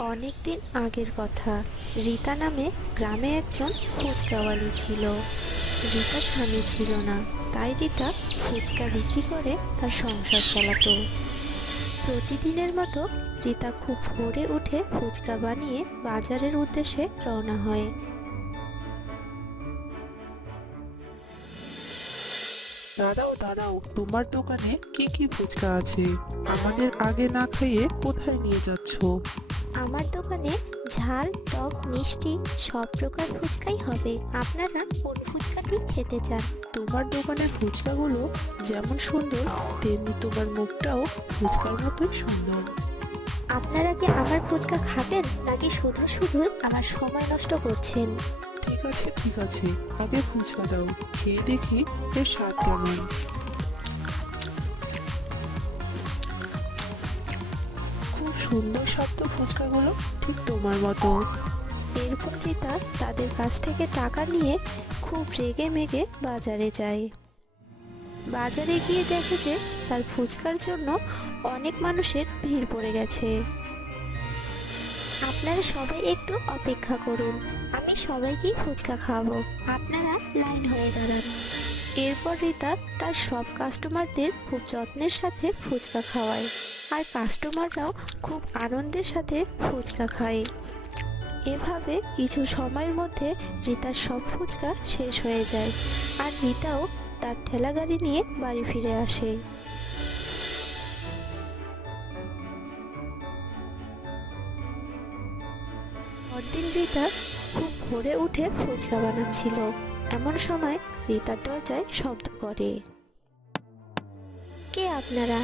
অনেকদিন আগের কথা। রীতা নামে গ্রামে একজন ফুচকাওয়ালি ছিল। রীতার স্বামী ছিল না, তাই রীতা ফুচকা বিক্রি করে তার সংসার চালাতো। প্রতিদিনের মতো রীতা খুব ভোরে উঠে ফুচকা বানিয়ে বাজারের উদ্দেশ্যে রওনা হয়। দাঁড়াও দাঁড়াও, তোমার দোকানে কি কি ফুচকা আছে? আমাদের আগে না খাইয়ে কোথায় নিয়ে যাচ্ছ? আমার দোকানে ঝাল, টক, মিষ্টি সব প্রকার ফুচকাই হবে। আপনারা কোন ফুচকাটি খেতে চান? তোমার দোকানের ফুচকাগুলো যেমন সুন্দর, তেমনি তোমার মুখটাও ফুচকার মতোই সুন্দর। আপনারা কি আমার ফুচকা খাবেন, নাকি শুধু শুধু আমার সময় নষ্ট করছেন? ঠিক আছে ঠিক আছে, আগে ফুচকা দাও, খেয়ে দেখি এর স্বাদ কেমন। খুব সুন্দর স্বাদ তো ফুচকাগুলো, ঠিক তোমার মতো। এরপর রীতা তাদের কাছ থেকে টাকা নিয়ে খুব রেগে মেগে বাজারে যায়। বাজারে গিয়ে দেখে যে তার ফুচকার জন্য অনেক মানুষের ভিড় পড়ে গেছে। আপনারা সবাই একটু অপেক্ষা করুন, আমি সবাইকেই ফুচকা খাওয়াবো, আপনারা লাইন হয়ে দাঁড়ান। এরপর রীতা তার সব কাস্টমারদের খুব যত্নের সাথে ফুচকা খাওয়ায়, আর কাস্টমাররাও খুব আনন্দের সাথে ফুচকা খায়। এভাবে কিছু সময়ের মধ্যে রীতার সব ফুচকা শেষ হয়ে যায়, আর রীতাও তার ঠেলাগাড়ি নিয়ে বাড়ি ফিরে আসে। পরদিন রীতা খুব ভোরে উঠে ফুচকা বানাচ্ছিল। এমন সময় রীতার দরজায় শব্দ করে। কে আপনারা?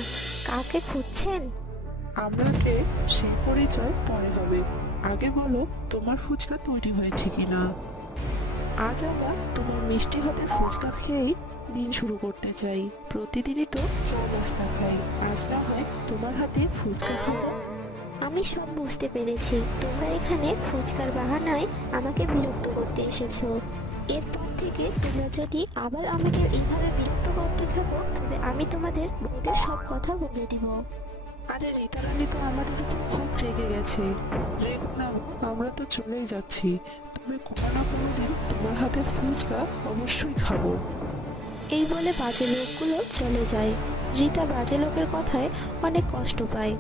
কাউকে খুঁজছেন? আপনাকে সেই পরিচয় পরে হবে, আগে বলো তোমার ফুচকা তৈরি হয়েছে কিনা। আজ আমরা তোমার মিষ্টি হাতে ফুচকা খেয়েই দিন শুরু করতে চাই। প্রতিদিনই তো চা নাস্তা খাই, আজ না হয় তোমার হাতে ফুচকা খাবো। আমি সব বুঝতে পেরেছি, তোমরা এখানে ফুচকার বাহানায় আমাকে বিরক্ত করতে এসেছো। এরপর থেকে তোমরা যদি আবার আমাকে এইভাবে বিরক্ত করতে থাকো, তবে আমি তোমাদের বউদের সব কথা বলে দিব। আরে রীতা রানী তো আমাদের উপর খুব রেগে গেছে। রেগ না গো, আমরা তো চলেই যাচ্ছি, তবে কোনো না কোনো দিন তোমার হাতের ফুচকা অবশ্যই খাবো। এই বলে বাজে লোকগুলো চলে যায়। রীতা বাজে লোকের কথায় অনেক কষ্ট পায়।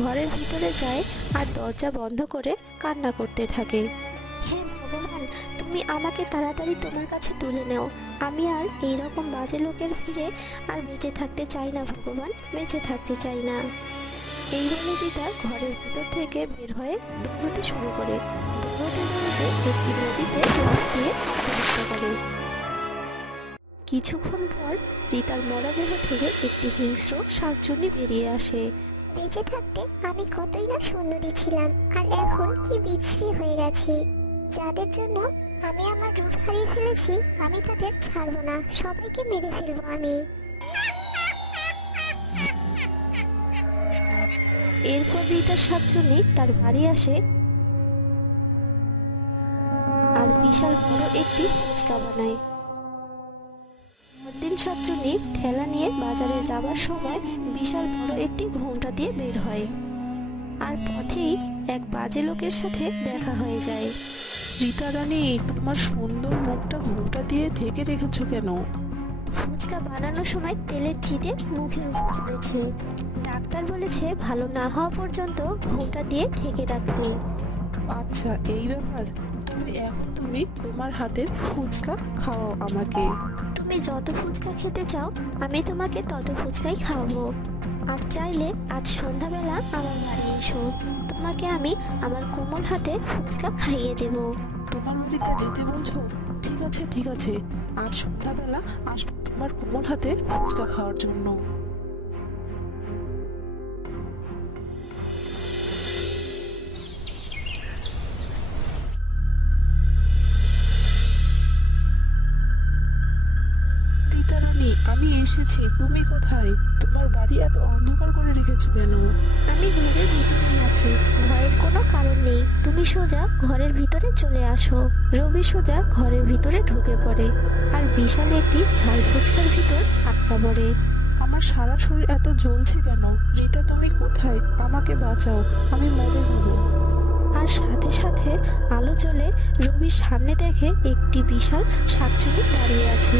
ঘরের ভিতরে যায় আর দরজা বন্ধ করে কান্না করতে থাকে। হে ভগবান, তুমি আমাকে তাড়াতাড়ি তোমার কাছে তুলে নাও। আমি আর এই রকম বাজে লোকের ভিড়ে আর বেঁচে থাকতে চাই না ভগবান, বেঁচে থাকতে চাই না। এই বলে রীতা ঘরের ভিতর থেকে বের হয়ে দৌড়তে শুরু করে। দৌড়তে দৌড়তে একটি নদীতে লাফ দিয়ে আত্মহত্যা করে। কিছুক্ষণ পর রীতার মরদেহ থেকে একটি হিংস্র শাকচুন্নি বেরিয়ে আসে। বেঁচে থাকতে আমি কতই না সুন্দরী ছিলাম, আর এখন কি বিশ্রী হয়ে গেছি। যাদের জন্য আমি আমার রূপ হারিয়ে ফেলেছি, আমি তাদের ছাড়বো না, সবাইকে মেরে ফেলবো আমি। এরপর রীতার শাকচুন্নি তার বাড়ি আসে আর বিশাল বড় একটি ফুচকা বানায়। পরদিন শাকচুন্নি ঠেলা নিয়ে বাজারে যাবার সময় বিশাল বড় একটি ঘোমটা দিয়ে বের হয়, আর পথেই এক বাজে লোকের সাথে দেখা হয়ে যায়। রীতা রানী, তোমার সুন্দর মুখটা ঘোমটা দিয়ে ঢেকে রেখেছো কেন? ফুচকা বানানোর সময় তেলের ছিটে মুখের উপর পড়েছে। ডাক্তার বলেছে ভালো না হওয়া পর্যন্ত ঘোমটা দিয়ে ঢেকে রাখতে। আচ্ছা এই ব্যাপার, তুমি তোমার হাতের ফুচকা খাওয়াও আমাকে। তুমি যত ফুচকা খেতে চাও আমি তোমাকে তত ফুচকাই খাওয়াবো। আর চাইলে আজ সন্ধ্যাবেলা আমার বাড়ি এসো, তোমাকে আমি আমার কোমল হাতে ফুচকা খাইয়ে দেব। তোমার বাড়িতে যেতে বলছো? ঠিক আছে ঠিক আছে, আজ সন্ধ্যাবেলা আসবো তোমার কোমল হাতে ফুচকা খাওয়ার জন্য। রীতা রানী, আমি এসেছি, তুমি কোথায়? তোমার বাড়ি এত অন্ধকার করে রেখেছো কেন? আমি ঘরের ভিতরেই আছি, ভয়ের কোনো কারণ নেই। তুমি সোজা ঘরের ভিতরে চলে আসো। রবি সোজা ঘরের ভিতরে ঢুকে পড়ে আর বিশাল একটি ঝাল ফুচকার ভিতর আটকা পড়ে। আমার সারা শরীর এত জ্বলছে কেন? রীতা তুমি কোথায়? আমাকে বাঁচাও, আমি মরে যাবো। আর সাথে সাথে আলো জ্বলে রবির সামনে দেখে একটি বিশাল শাকচুন্নি দাঁড়িয়ে আছে।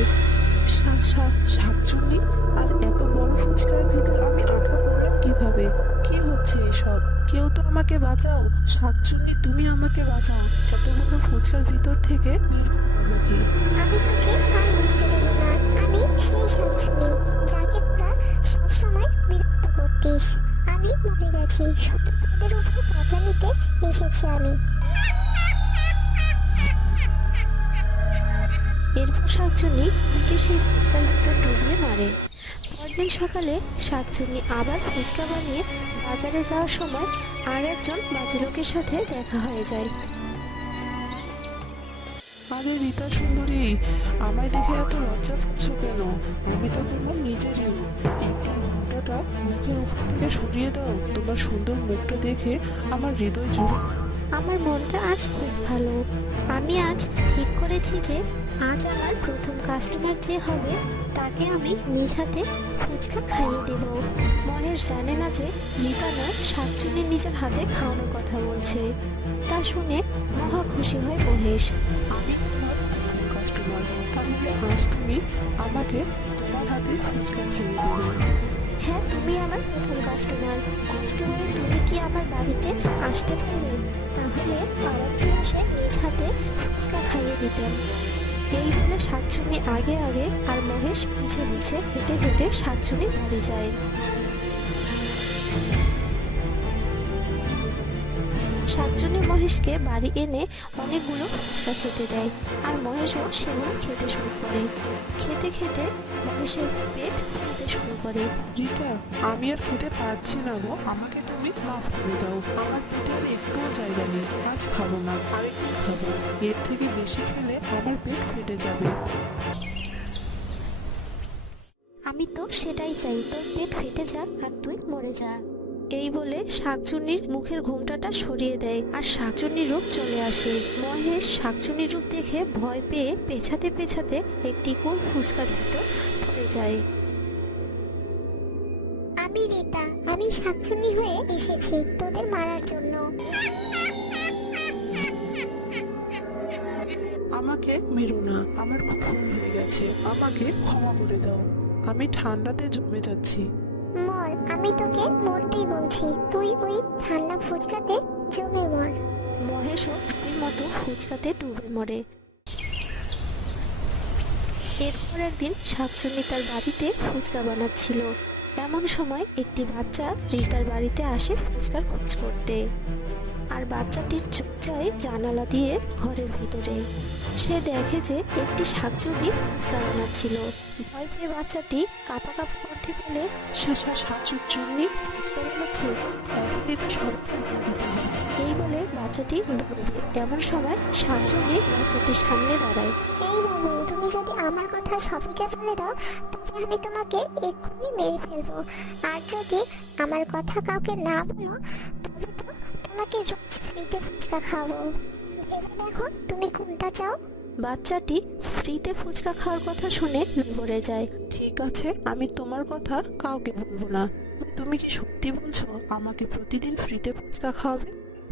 শাকচুন্নি? আর এত বড় ফুচকার ভিতর আমি আটকা পড়লাম কিভাবে? কি হচ্ছে এসব? কেউ তো আমাকে বাঁচাও! শাকচুন্নি, তুমি আমাকে বাঁচাও! এত বড় ফুচকার ভিতর থেকে বের করো আমাকে! আমি তোকে আর বুঝতে দেবো না। আমি সেই শাকচুন্নি যাকে তোরা সবসময় বিরক্ত করতিস। আমি মরে গেছি, শুধু তোদের উপর বদলা নিতে এসেছি আমি। এরপর শাকচুন্নি ওকে সেই ফুচকার ভিতর ডুবিয়ে মারে। পরদিন সকালে শাকচুন্নি আবার ফুচকা বানিয়ে বাজারে যাওয়ার সময় আর একজন বাজে লোকের সাথে দেখা হয়ে যায়। আরে রীতা সুন্দরী, আমায় দেখে এত লজ্জা পাচ্ছ কেন? আমি তো তোমার নিজেরই লোক। একটু ঘোমটাটা মুখের উপর থেকে সরিয়ে দাও। তোমার সুন্দর মুখটা দেখে আমার হৃদয় জুড়ে। আমার মনটা আজ খুব ভালো। আমি আজ ঠিক করেছি যে আজ আমার প্রথম কাস্টমার যে হবে তাকে আমি নিজ হাতে ফুচকা খাইয়ে দেব। মহেশ জানে না যে রীতা নয়, শাকচুন্নি নিজের হাতে খাওয়ানোর কথা বলছে। তা শুনে মহা খুশি হয় মহেশ। আমি তোমার প্রথম কাস্টমার, তাহলে আজ তুমি আমাকে তোমার হাতে ফুচকা খাইয়ে দেবে। হ্যাঁ, তুমি আমার প্রথম কাস্টমার। কষ্ট করে তুমি কি আমার বাড়িতে আসতে পারবে? তাহলে আরামসে বসে নিজ হাতে ফুচকা খাইয়ে দিতেন। এই বলে শাকচুন্নি আগে আগে আর মহেশ পিছে পিছে হেঁটে হেঁটে শাকচুন্নির বাড়ি যায়। শাকচুন্নি মহেশকে বাড়ি এনে অনেকগুলো ফুচকা খেতে দেয়, আর মহেশও সেগুলো খেতে শুরু করে। খেতে খেতে মহেশের পেট ফুলতে শুরু করে। রীতা, আমি আর খেতে পারছি না গো, আমাকে তুমি মাফ করে দাও। আমার পেটে আর একটুও জায়গা নেই। আজ খাবো না, আরেকদিন খাবো। এর থেকে বেশি খেলে আমার পেট ফেটে যাবে। আমি তো সেটাই চাই, তোর পেট ফেটে যাক আর তুই মরে যা। এই বলে শাকচুন্নির মুখের ঘোমটাটা সরিয়ে দেয় আর শাকচুন্নির রূপ চলে আসে। মহেশ শাকচুন্নির রূপ দেখে ভয় পেয়ে পেছাতে পেছাতে একটি কোল ফুচকার ভিতর পড়ে যায়। আমি রীতা, আমি শাকচুন্নি হয়ে এসেছি তোদের মারার জন্য। আমাকে মেরো না, আমার খুব ভুল হয়ে গেছে। আমাকে ক্ষমা করে দাও। আমি ঠান্ডাতে জমে যাচ্ছি। মর, আমি তোকে মরতেই বলছি। তুই ওই ঠান্ডা ফুচকাতে জমে মর। মহেশও টুপির মতো ফুচকাতে ডুবে মরে। এরপর একদিন শাকচুন্নি তার বাড়িতে ফুচকা বানাচ্ছিল। এমন সময় একটি বাচ্চা রীতার বাড়িতে আসে ফুচকার খোঁজ করতে, আর বাচ্চাটির চোখ যায় জানালা দিয়ে ঘরের ভিতরে। সে দেখে যে একটি শাকচুন্নি ফুচকা বানাচ্ছিল। ভয় পেয়ে বাচ্চাটি কাঁপা কাঁপা কণ্ঠে বলে, শাকচুন্নি ফুচকা বানাচ্ছে, এখনই তো সবাইকে বলে দিতে হবে। এই বলে বাচ্চাটি দৌড়বে। এমন সময় শাকচুন্নি বাচ্চাটির সামনে দাঁড়ায়। এই বাবু, তুমি যদি আমার কথা সবাইকে বলে দাও তবে আমি তোমাকে এক্ষুনি মেরে ফেলবো। আর যদি আমার কথা কাউকে না বলো তবে তো তোমাকে রোজ ফ্রিতে ফুচকা খাবো। ভেবে দেখো তুমি কোনটা চাও। বাচ্চাটি ফ্রিতে ফুচকা খাওয়ার কথা শুনে ভরে যায়। ঠিক আছে, আমি তোমার কথা কাউকে বলবো না। তুমি কি সত্যি বলছো আমাকে প্রতিদিন ফ্রিতে ফুচকা খাওয়াবে?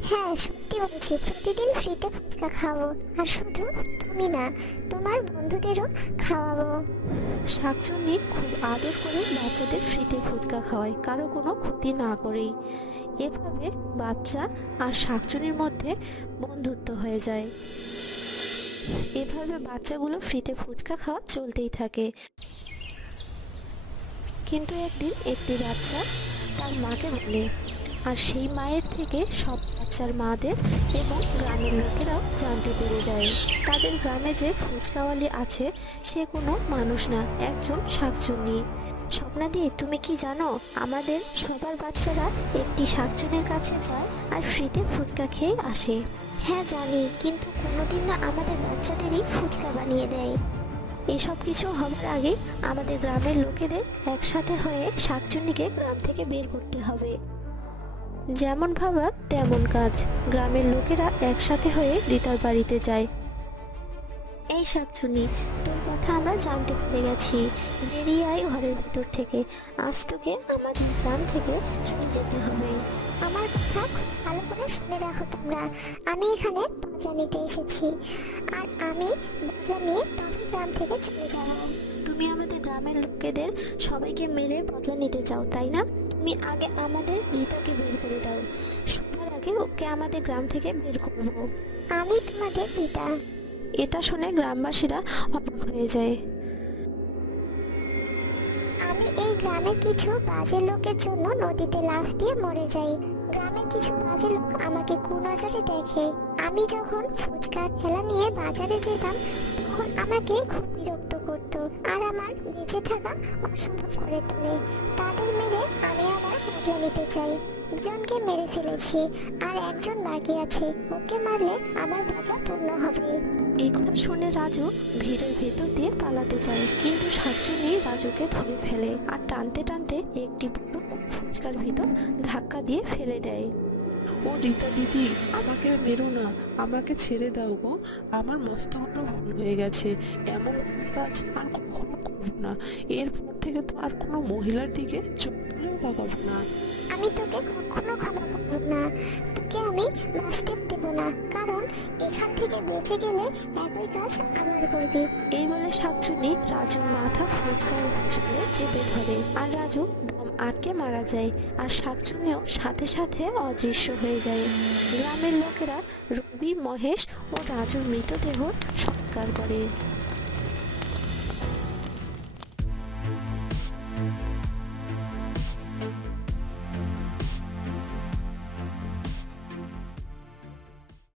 হ্যাঁ, সত্যি বলছি, প্রতিদিন ফ্রিতে ফুচকা খাবো। আর শুধু তুমি না, তোমার বন্ধুদেরও খাওয়াবো। শাকচুন্নি খুব আদর করে বাচ্চাদের ফ্রিতে ফুচকা খাওয়ায়, কারো কোনো ক্ষতি না করেই। এভাবে বাচ্চা আর শাকচুন্নির মধ্যে বন্ধুত্ব হয়ে যায়। এভাবে বাচ্চাগুলো ফ্রিতে ফুচকা খাওয়া চলতেই থাকে। কিন্তু একদিন একটি বাচ্চা তার মাকে বলে, আর সেই মায়ের থেকে সব বাচ্চার মাদের এবং গ্রামের লোকেরাও জানতে পেরে যায় তাদের গ্রামে যে ফুচকাওয়ালি আছে সে কোনো মানুষ না, একজন শাকচুন্নি। স্বপ্নাদি, তুমি কি জানো আমাদের সবার বাচ্চারা একটি শাকচুন্নির কাছে যায় আর ফ্রিতে ফুচকা খেয়ে আসে? হ্যাঁ জানি, কিন্তু কোনোদিন না আমাদের বাচ্চাদেরই ফুচকা বানিয়ে দেয়। এসব কিছু হবার আগে আমাদের গ্রামের লোকেদের একসাথে হয়ে শাকচুন্নিকে গ্রাম থেকে বের করতে হবে। যেমন ভাবা তেমন কাজ। গ্রামের লোকেরা একসাথে হয়ে রীতার বাড়িতে যায়। এই শাকচুন্নি, তোর কথা কথা আমরা জানতে পেরে গেছি। বেরিয়ে আয় ঘরের ভিতর থেকে, আজ তোকে আমাদের গ্রাম থেকে চলে যেতে হবে। আমার কথা খুব ভালো করে শুনে রাখো তোমরা। আমি এখানে বদলা নিতে এসেছি, আর আমি বদলা নিয়ে তবেই গ্রাম থেকে চলে যাব। তুমি আমাদের গ্রামের লোকেদের সবাইকে মেরে বদলা নিতে চাও, তাই না? তুমি আগে আমাদের রীতাকে বের করে দাও, সবার আগে ওকে আমাদের গ্রাম থেকে বের করবো। আমি তোমাদের পিতা। এটা শুনে গ্রামবাসীরা অবাক হয়ে যায়। আমি এই গ্রামের কিছু বাজে লোকের জন্য নদীতে লাফ দিয়ে মরে যাই। গ্রামের কিছু বাজে লোক আমাকে কুনজরে দেখে। আমি যখন ফুচকা ঠেলা নিয়ে বাজারে যেতাম তখন আমাকে খুব বিরক্ত করত আর আমার বেঁচে থাকা অসম্ভব করে তোলে। তাদের মেরে আমি আমার মজা নিতে চাই। একজনকে মেরে ফেলেছি আর একজন বাকি আছে, ওকে মারলে আমার বাধা পূর্ণ হবে। এই কথা শুনে রাজু ভিড়ের ভেতর দিয়ে পালাতে চায়, কিন্তু শাকচুন্নি রাজুকে ধরে ফেলে আর টানতে টানতে একটি বড় ফুচকার ভিতর ধাক্কা দিয়ে ফেলে দেয়। ও রীতা দিদি, আমাকে মেরো না, আমাকে ছেড়ে দাও গো। আমার মস্ত বড় ভুল হয়ে গেছে, এমন কাজ আর কখনো করবো না। এরপর থেকে তো আর কোনো মহিলার দিকে চোখ তুলেও তাকাবো না। আমি তোকে কখনো ক্ষমা করব না, তোকে আমি বাঁচতে দেব না, কারণ এখান থেকে বেঁচে গেলে একই কাজ আবার করবি। এই বলে শাকচুন্নি রাজুর মাথা ফুচকার চুলে চেপে ধরে আর রাজু দম আটকে মারা যায়, আর শাকচুন্নিও সাথে সাথে অদৃশ্য হয়ে যায়। গ্রামের লোকেরা রবি, মহেশ ও রাজুর মৃতদেহ সৎকার করে।